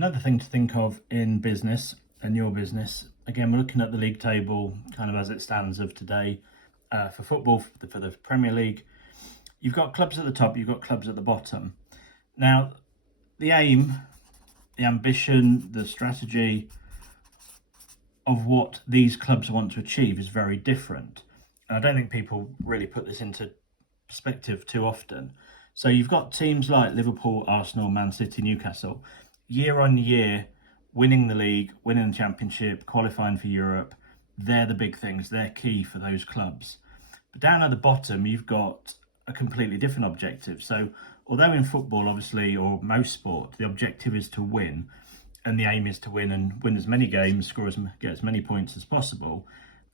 Another thing to think of in business and your business, again, we're looking at the league table kind of as it stands of today. For football, for the Premier League, you've got clubs at the top, you've got clubs at the bottom. Now, the aim, the ambition, the strategy of what these clubs want to achieve is very different. And I don't think people really put this into perspective too often. So you've got teams like Liverpool, Arsenal, Man City, Newcastle, year on year, winning the league, winning the championship, qualifying for Europe. They're the big things. They're key for those clubs. But down at the bottom, you've got a completely different objective. So although in football, obviously, or most sport, the objective is to win, and the aim is to win and win as many games, get as many points as possible.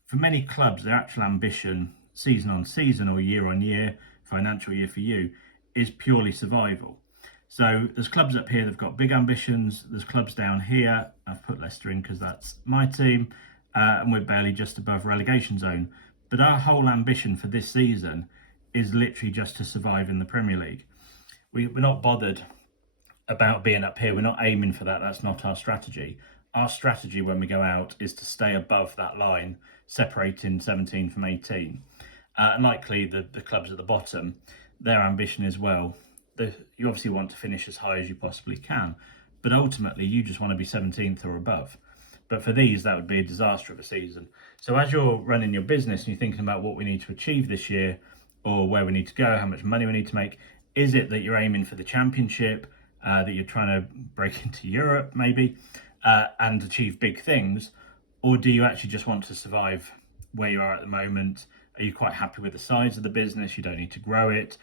For many clubs, their actual ambition, season on season or year on year, financial year for you, is purely survival. So there's clubs up here that've got big ambitions. There's clubs down here. I've put Leicester in because that's my team, and we're barely just above relegation zone. But our whole ambition for this season is literally just to survive in the Premier League. We're not bothered about being up here. We're not aiming for that. That's not our strategy. Our strategy when we go out is to stay above that line, separating 17 from 18. And likely the clubs at the bottom, their ambition is, well, you obviously want to finish as high as you possibly can, but ultimately you just want to be 17th or above. But for these, that would be a disaster of a season. So as you're running your business and you're thinking about what we need to achieve this year, or where we need to go, how much money we need to make, is it that you're aiming for the championship, that you're trying to break into Europe maybe, and achieve big things? Or do you actually just want to survive where you are at the moment? Are you quite happy with the size of the business? You don't need to grow it.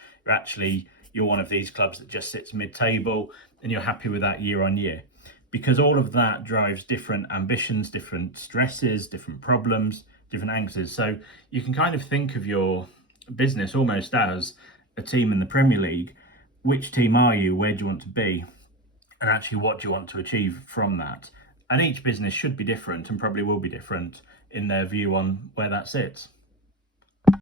You're one of these clubs that just sits mid-table and you're happy with that year on year. Because all of that drives different ambitions, different stresses, different problems, different angsts. So you can kind of think of your business almost as a team in the Premier League. Which team are you? Where do you want to be? And actually, what do you want to achieve from that? And each business should be different and probably will be different in their view on where that sits.